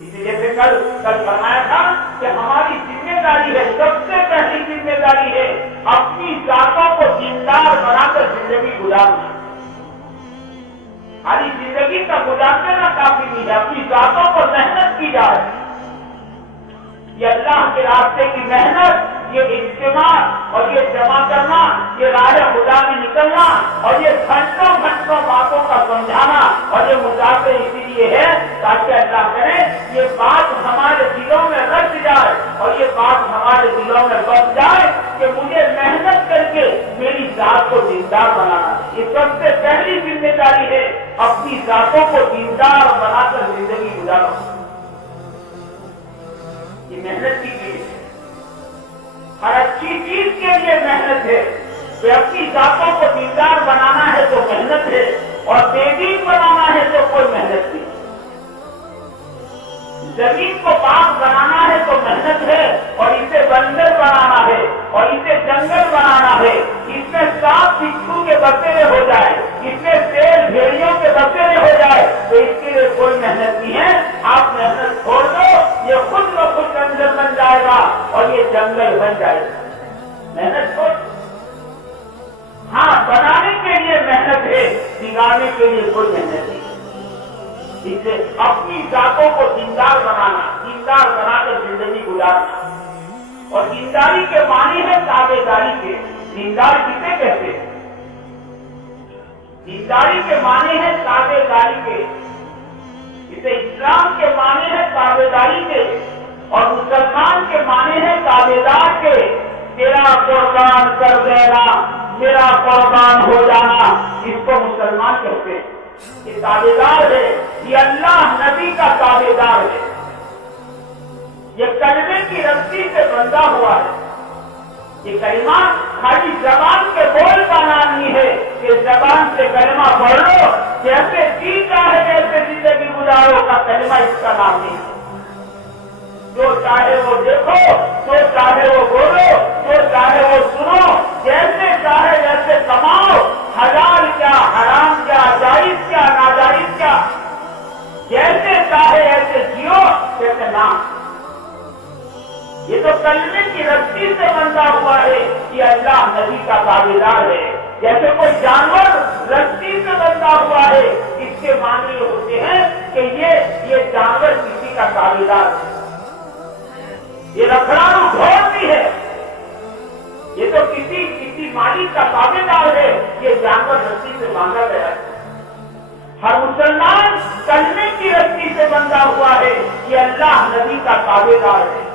جیسے کل فرمایا تھا کہ ہماری ذمہ داری ہے، سب سے پہلی ذمہ داری ہے اپنی ذاتوں کو دیندار بنا کر زندگی گزارنا۔ خالی زندگی کا گزار دینا کافی نہیں ہے، اپنی ذاتوں پر محنت کی جائے۔ یہ اللہ کے راستے کی محنت، یہ اجتماع اور یہ جمع کرنا، یہ راہ خدا میں نکلنا اور یہ گھنٹوں گھنٹوں باتوں کا سمجھانا اور یہ مذاکرے اسی لیے ہے تاکہ اللہ کرے یہ بات ہمارے دلوں میں رچ جائے اور یہ بات ہمارے دلوں میں بس جائے کہ مجھے محنت کر کے میری ذات کو دیندار بنانا۔ یہ سب سے پہلی ذمہ داری ہے، اپنی ذاتوں کو دیندار بنا کر زندگی گزارو۔ یہ محنت کی چیز ہے، ہر اچھی چیز کے لیے محنت ہے۔ کہ اپنی ذاتوں کو دیندار بنانا ہے تو محنت ہے، اور بے دین بنانا ہے تو کوئی محنت نہیں۔ زمین کو پاک بنانا ہے تو محنت ہے، اور اسے بنجر بنانا ہے اور اسے جنگل بنانا ہے۔ اس میں سانپ بچھو کے بسیرے ہو جائے، اس میں شیر بھیڑیوں کے بسیرے ہو جائے تو اس کے لیے کوئی محنت نہیں ہے۔ آپ محنت چھوڑ دو، یہ خود بخود بنجر بن جائے گا اور یہ جنگل بن جائے گا۔ محنت چھوڑ، ہاں بنانے کے لیے محنت ہے، بگاڑنے کے لیے کوئی محنت نہیں۔ اس سے اپنی ذاتوں کو دیندار بنانا، دیندار بنا کر زندگی گزارنا۔ اور دینداری کے معنی ہے تابع داری کے۔ دیندار کسے کہتے ہیں؟ دینداری کے معنی ہے تابع داری کے۔ اسے اسلام کے معنی ہے تابع داری کے، اور مسلمان کے معنی ہے تابع دار کے۔ تیرا قربان کر دینا، میرا قربان ہو جانا، اس کو مسلمان کہتے ہیں۔ یہ تابع دار ہے، یہ اللہ نبی کا تابع دار ہے۔ یہ کلمے کی رسی سے بندھا ہوا ہے۔ یہ کلمہ خالی زبان کے بول کا نام نہیں ہے کہ زبان سے کلمہ پڑھ لو، جیسے جی چاہے جیسے زندگی گزارو کا کلمہ اس کا نام نہیں ہے۔ جو چاہے وہ دیکھو، جو چاہے وہ بولو، جو چاہے وہ سنو، جیسے چاہے جیسے کماؤ، حلال کیا، حرام کیا، جائز کیا، ناجائز کیا، جیسے چاہے ایسے جیو، کہتے نام۔ یہ تو کلمے کی رسی سے بندھا ہوا ہے، یہ اللہ نبی کا تابع دار ہے۔ جیسے کوئی جانور رسی سے بندھا ہوا ہے، اس کے معنی یہ ہوتے ہیں کہ یہ جانور کسی کا تابع دار ہے۔ یہ لکھڑاؤ ڈھول بھی ہے، یہ تو کسی مالک کا تابع دار ہے، یہ جانور رسی سے باندھا گیا ہے۔ ہر مسلمان کلمے کی رسی سے بندھا ہوا ہے، یہ اللہ نبی کا تابع دار ہے،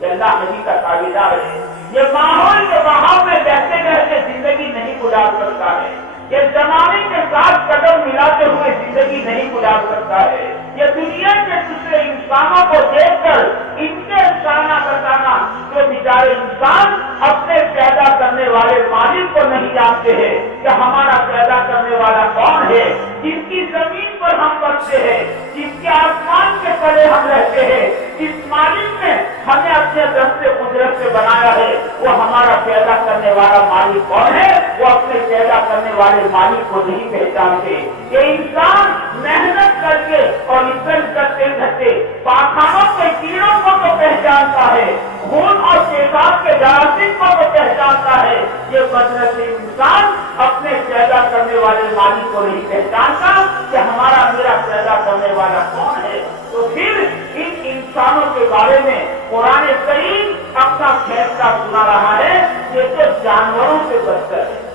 یہ اللہ نبی کا تابع دار ہے۔ یہ ماحول کے بہاؤ میں بہتے بہتے زندگی نہیں گزار سکتا ہے، یہ زمانے کے ساتھ قدم ملاتے ہوئے زندگی نہیں گزار سکتا ہے۔ یہ دنیا کے دوسرے انسانوں کو دیکھ کر ان سے شانہ بتانا، جو بیچارے انسان اپنے پیدا کرنے والے مالک کو نہیں جانتے ہیں کہ ہمارا پیدا کرنے والا کون ہے، جس کی زمین پر ہم بستے ہیں، جس کے آسمان کے تلے ہم رہتے ہیں، جس مالک نے ہمیں اپنے دست قدرت سے بنایا ہے، وہ ہمارا پیدا کرنے والا مالک کون ہے، وہ اپنے پیدا کرنے والے مالک کو نہیں پہچانتے۔ یہ انسان محنت کر کے اور عزت کرتے کرتے پاخانوں کے کیڑوں کو تو پہچانتا ہے، خون اور پیشاب کے جراثیم کو تو پہچانتا ہے، یہ بدنصیب انسان اپنے پیدا کرنے والے مالک کو نہیں پہچانتا کہ ہمارا میرا پیدا کرنے والا کون ہے۔ تو پھر ان انسانوں کے بارے میں قرآن کریم اپنا فیصلہ سنا رہا ہے، یہ تو جانوروں سے بدتر ہے،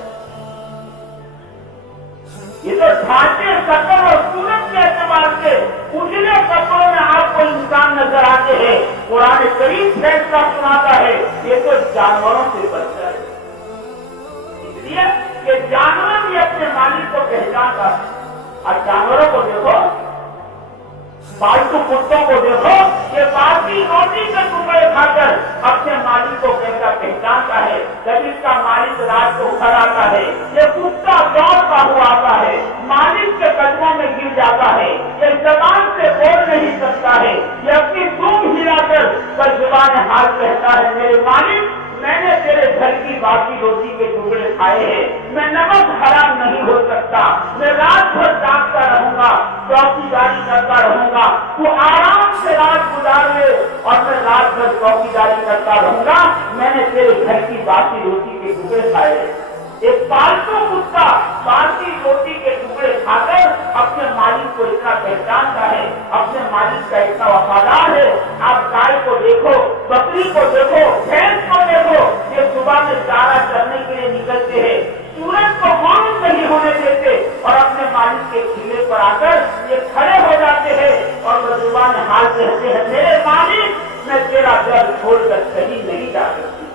یہ تو ڈھانچے، شکل اور صورت کے اعتبار سے اجلے کپڑوں میں آپ کو انسان نظر آتے ہیں، قرآن کریم فیصلہ سناتا ہے یہ تو جانوروں سے بدتر ہے۔ اس لیے کہ جانور بھی اپنے مالک کو پہچانتا ہے۔ اور جانوروں کو دیکھو، پالتو کتوں کو دیکھو، یہ باقی روٹی کے ٹکڑے کھا کر اپنے مالک کو کیسا پہچانتا ہے۔ جب اس کا مالک رات کو گھر آتا ہے، یہ کتا دوڑتا ہوا آتا ہے، مالک کے قدموں میں گر جاتا ہے، یہ زبان سے بول نہیں سکتا ہے، یہ اپنی سونگ ہلا کر بس زبان حال کہتا ہے، میرے مالک میں نے تیرے گھر کی باقی روٹی کے ٹکڑے کھائے ہیں، میں نمک حرام نہیں ہو سکتا، میں رات بھر جاگتا رہوں گا، چوکیداری کرتا رہوں گا، تو آرام سے رات گزار لے اور میں رات بھر چوکیداری کرتا رہوں گا، میں نے تیرے گھر کی باسی روٹی کے ٹکڑے کھائے ہیں۔ ایک پالتو کتا باسی روٹی کے ٹکڑے کھا کر اپنے مالک کو اتنا پہچانتا ہے، اپنے مالک کا اتنا وفادار ہے۔ آپ گائے کو دیکھو، بکری کو دیکھو، بھینس کو دیکھو، یہ صبح میں چارہ چرنے کے لیے نکلتے ہیں، سورج کو غروب نہیں ہونے دیتے اور اپنے مالک کے قلعے پر آ کر یہ کھڑے ہو جاتے ہیں اور بدزبان حال کہتے ہیں، میرے مالک میں تیرا گھر چھوڑ کر کہیں نہیں جا سکتی،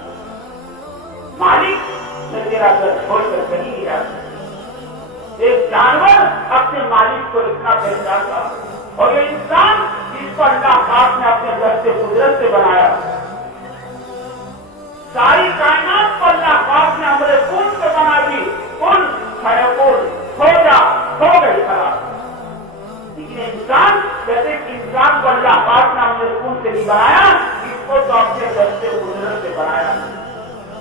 مالک میں تیرا گھر چھوڑ کر کہیں نہیں جا سکتی۔ ایک جانور اپنے مالک کو اتنا پہچانتا اور یہ انسان جس کو اللہ پاک نے اپنے گھر سے قدرت سے بنایا، ساری کائنات کو اللہ پاک نے امر کن سے بنا دی، کن فیکون، ہو جا، ہو گئی خراب۔ لیکن انسان جیسے انسان کو اللہ پاک نے امر کن سے نہیں بنایا، اس کو تو اپنے گھر سے قدرت سے بنایا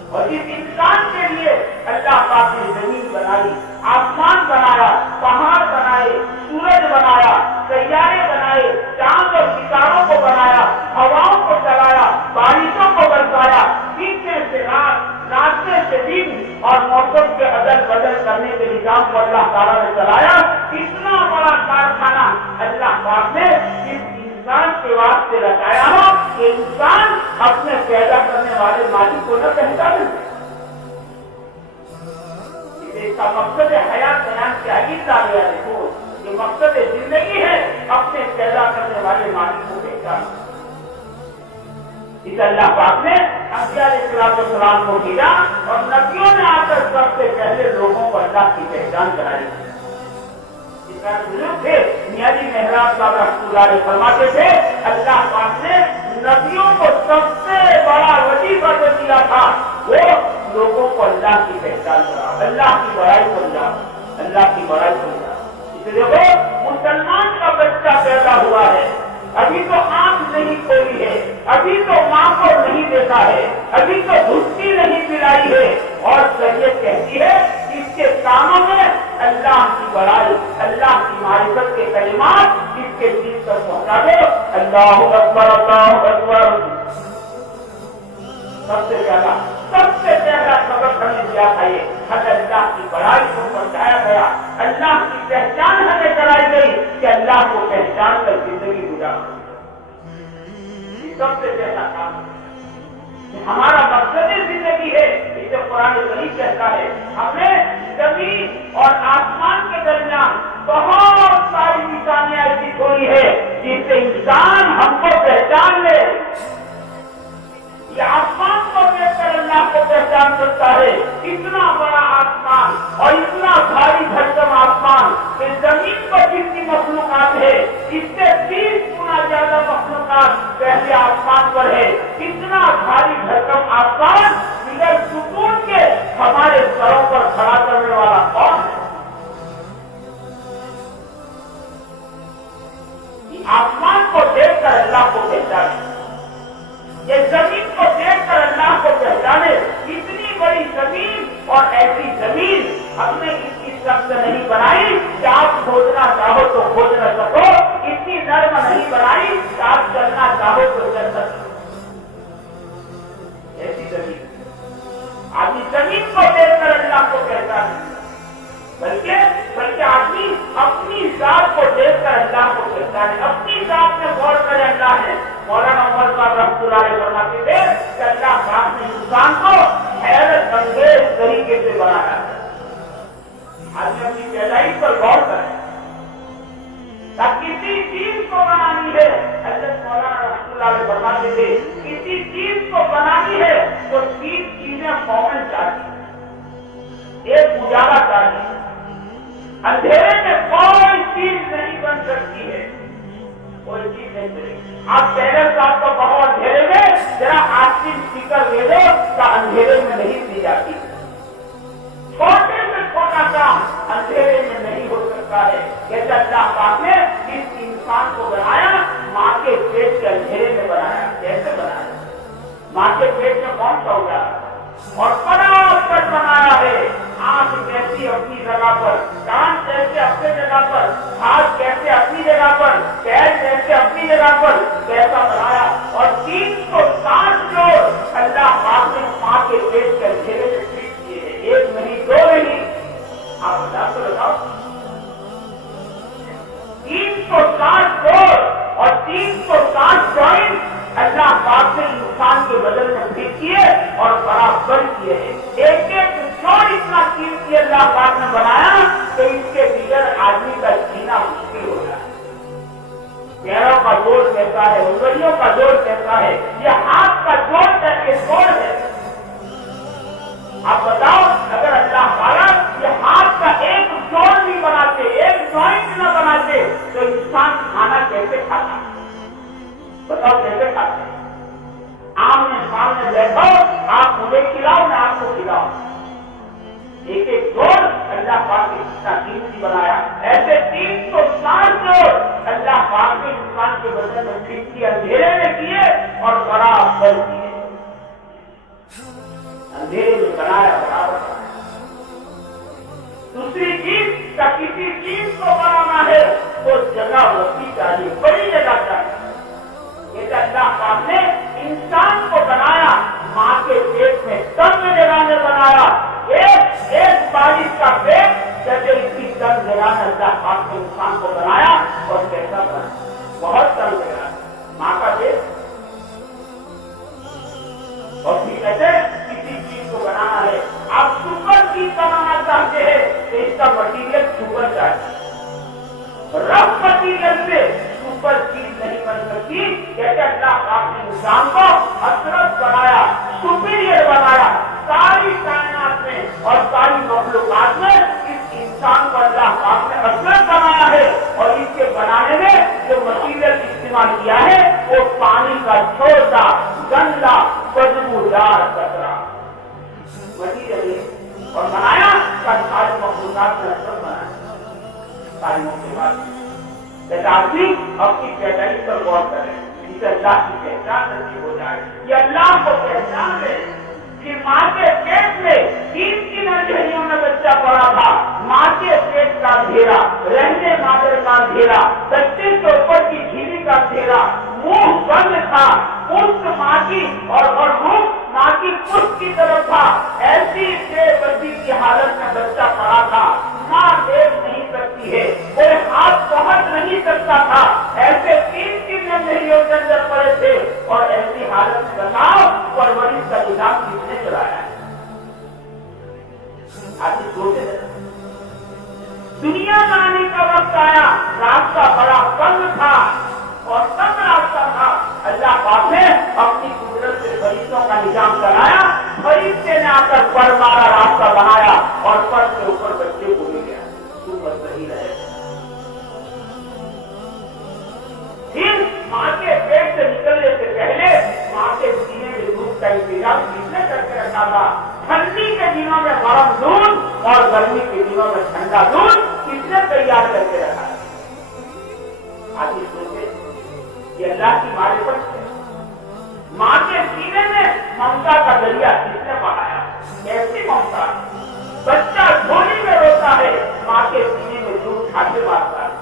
اور اس انسان کے لیے اللہ پاک نے زمین بنائی، آسمان بنایا، پہاڑ بنائے، سورج بنایا، سیارے بنائے، چاند اور ستاروں کو بنایا، ہواؤں کو چلایا، بارشوں کو برسایا، پیچھے سے رات، راستے سے دن اور موسم کے عدل بدل کرنے کے نظام کو اللہ تعالیٰ نے چلایا۔ اتنا بڑا کارخانہ اللہ پاک نے اس انسان کے واسطے رچایا ہو کہ انسان اپنے پیدا کرنے والے مالک کو نہ پہچانے۔ اس کا مقصد حیات بیان کیا ہی دیا دیکھو، یہ مقصد زندگی ہے اپنے پیدا کرنے والے مالک کو پہچانا۔ اس اللہ پاک نے انبیاء علیہ السلام کو بھیجا اور نبیوں نے آ کر سب سے پہلے لوگوں کو اللہ کی پہچان کرائی۔ بزرگ تھے میاں جی محراب صاحب رحمۃ اللہ علیہ فرماتے تھے، اللہ پاک نے نبیوں کو سب سے بڑا وظیفہ جو دیا تھا وہ لوگوں کو اللہ کی پہچان کرا، اللہ کی بڑائی سمجھا، اللہ کی بڑائی سمجھا۔ اس لیے وہ مسلمان کا بچہ پیدا ہوا ہے، ابھی تو آنکھ نہیں کھولی ہے، ابھی تو ماں کو نہیں دیکھا ہے، ابھی تو دھوتی نہیں پلائی ہے اور شریعت کہتی ہے اس کے کاموں میں اللہ کی بڑائی، اللہ کی معرفت کے کلمات اس کے دل تک پہنچا دو۔ اللہ اکبر، اللہ اکبر۔ سب سے پہلا سبق ہمیں دیا تھا یہ، اللہ کی بڑائی کو پہنچایا گیا، اللہ کی پہچان ہمیں کرائی گئی کہ اللہ کو پہچان کر زندگی گزارو۔ سب سے پہلا کام ہمارا مقصد زندگی ہے، اسے قرآن کریم کہتا ہے ہمیں زمین اور آسمان کے درمیان بہت ساری نشانیاں ایسی چھوڑی ہے جس سے انسان ہم کو پہچان لے۔ یہ آسمان کو دیکھ کر اللہ کو پہچان سکتا ہے، اتنا بڑا آسمان اور اتنا بھاری بھرکم آسمان کہ زمین پر جتنی مخلوقات ہے اس سے 30 گنا زیادہ مخلوقات پہلے آسمان پر ہے۔ اتنا بھاری بھرکم آسمان بغیر سکون کے ہمارے سروں پر کھڑا کرنے والا کون ہے؟ آسمان کو دیکھ کر اللہ کو پہچانے، یہ زمین کو دیکھ کر اللہ کو پہچانے۔ اتنی بڑی زمین اور ایسی زمین ہم نے اس کی سخت نہیں بنائی کہ آپ کھوجنا چاہو تو کھوج نہ سکو، اتنی نرم نہیں بنائی کہ آپ چلنا چاہو تو چل سکو، ایسی زمین۔ آدمی زمین کو دیکھ کر اللہ کو پہچانے، بلکہ آدمی اپنی ذات کو دیکھ کر اللہ کو پہچانے، اپنی ذات میں غور کرے۔ اللہ نے مولانا عمر صاحب رحمۃ اللہ علیہ فرماتے تھے کہ اللہ پاک نے انسان کو حیرت انگیز طریقے سے بنایا ہے۔ آدمی اپنی پیدائش پر غور کرے، کسی چیز کو بنانی ہے، حضرت مولانا رحمۃ اللہ علیہ فرماتے تھے کسی چیز کو بنانی ہے تو 3 چیزیں فوراً چاہیے۔ ایک اجالا چاہیے، اندھیرے میں کوئی چیز نہیں بن سکتی ہے، کوئی چیز نہیں بنے گی۔ آپ ٹیلر صاحب کو کہو اندھیرے میں ذرا آسین اسپیکر دے دو تو اندھیرے میں نہیں دی جاتی۔ چھوٹے سے چھوٹا کام اندھیرے میں نہیں ہو سکتا ہے۔ جیسے اللہ پاک نے اس انسان کو بنایا، ماں کے پیٹ کے اندھیرے میں بنایا۔ کیسے بنایا؟ ماں کے پیٹ میں کون سا اجالا؟ اور بڑا گھر بنایا ہے. آنکھ کیسی اپنی جگہ پر، کان کیسے اپنی جگہ پر، ہاتھ کیسے اپنی جگہ پر، پیر کیسے اپنی جگہ پر، کیسا بنایا. اور 360 جوڑ اللہ پاک نے ماں کے پیٹ کے اندھیرے میں فٹ کیے ہیں. ایک نہیں، دو نہیں، آپ بتا تو بتاؤ. 360 جوڑ اور 360 جوائنٹ اللہ پاک نے انسان کے بدن میں فٹ کیے اور برابر کیے ہیں. ایک ایک جوڑ اتنا قیمتی اللہ پاک نے بنایا کہ اس کے بغیر آدمی کا جینا مشکل ہو جائے. پیروں کا جوڑ کیسا ہے، انگلیوں کا جوڑ کیسا ہے، یہ ہاتھ کا جوڑ کیسے جوڑ ہے. آپ بتاؤ، اگر اللہ تعالیٰ یہ ہاتھ کا ایک جوڑ نہیں بناتے، ایک جوائنٹ نہ بناتے تو انسان کھانا کیسے کھاتا؟ بتاؤ کیسے کھاتے؟ آمنے سامنے بیٹھو، آپ مجھے کھلاؤ، میں آپ کو کھلاؤ. ایک ایک جوڑ اللہ پاک نے اتنا قیمتی بنایا. ایسے 360 جوڑ اللہ پاک نے انسان کے بدن میں فٹ کیے، اندھیرے میں کیے اور برابر کیے. اندھیرے میں بنایا، برابر بنایا. دوسری چیز کا کسی چیز کو بنانا ہے تو جگہ وسیع چاہیے، بڑی جگہ چاہیے. یہ اللہ پاک نے انسان کو بنایا، ماں کے پیٹ میں تنگ جگہ میں بنایا. ایک بارش کا پیٹ جیسے اسی تنگ جگہ میں اللہ پاک نے انسان کو بنایا. اور کیسا بنا؟ بہت تنگ جگہ ماں کا پیٹ. اور پھر کہتے کسی چیز کو بنانا ہے، آپ سپر چیز بنانا چاہتے ہیں تو اس کا مٹیریل سپر چاہیے. رف مٹیریل سے سپر چیز نہیں بن سکتی. کہتے اللہ پاک نے انسان کو حسرت بنایا، سپیریئر بنایا. ساری کائنات میں اور ساری مخلوقات میں اس انسان کو اللہ پاک نے حسرت بنایا ہے. اور اس کے بنانے میں جو مٹیریل استعمال کیا ہے وہ پانی کا چھوٹا گندا بدبودار کچرا مٹیریل اور بنایا. ساری مخلوقات میں حسرت بنایا. تعلیموں کے بعد آدمی اپنی پیدائش پر غور کرے، جسے اللہ کی پہچان نصیب ہو جائے. یہ اللہ کو پہچان لے کہ ماں کے پیٹ میں 3 مہینوں میں بچہ پڑا تھا. ماں کے پیٹ کا اندھیرا، رہنے مادر کا اندھیرا، بچے کے اوپر کی جھیلی کا اندھیرا، منہ بند تھا، پشت ماں کی اور منہ ماں کی پشت کی طرف تھا. ایسی بے بسی کی حالت میں بچہ پڑا تھا. ماں دیکھ نہیں سکتی ہے، کوئی ہاتھ پہنچ نہیں سکتا تھا. ایسے 3 مہینوں کے اندر پڑے تھے. اور ایسی حالت میں بتاؤ پرورش کا نظام کس نے چلایا ہے؟ آج سوچے دنیا میں آنے کا وقت آیا، راستہ بڑا بند تھا اور تنگ راستہ تھا. اللہ پاک نے اپنی قدرت سے فرشتوں کا نظام چلایا. فرشتے نے آ کر پر مارا، راستہ بنایا اور پر کے اوپر بچے کو لے گیا. تو بس صحیح رہے. پھر ماں کے پیٹ سے نکلنے سے پہلے ماں کے سینے میں دودھ کا انتظام کس نے کر کے رکھا تھا؟ ٹھنڈی کے دنوں میں گرم دودھ اور گرمی کے دنوں میں ٹھنڈا دودھ کس نے تیار کر کے رکھا ہے؟ آج سوچے یہ اللہ کی معرفت ہے. ماں کے سینے میں ممتا کا دریا کس نے بہایا؟ ایسی ممتا. بچہ جھولی میں روتا ہے، ماں کے سینے میں دودھ کھاتے مارتا ہے.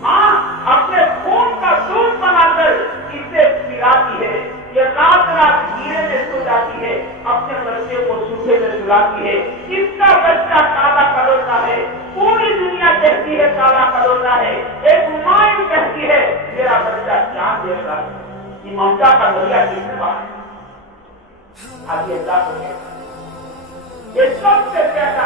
ماں اپنے خون کا دودھ بنا کر اسے پلاتی ہے. یہ رات رات گیرے میں سو جاتی ہے، اپنے بچے کو سوکھے میں سلاتی ہے. اس کا بچہ کالا کلوتا ہے. پوری دنیا کہتی ہے کالا کلوتا ہے. ایک ماں کہتی ہے میرا بچہ چاند جیسا ہے. یہ ممتا کا دریا کس نے بہایا؟ آج اللہ کو یہ سب سے پیارا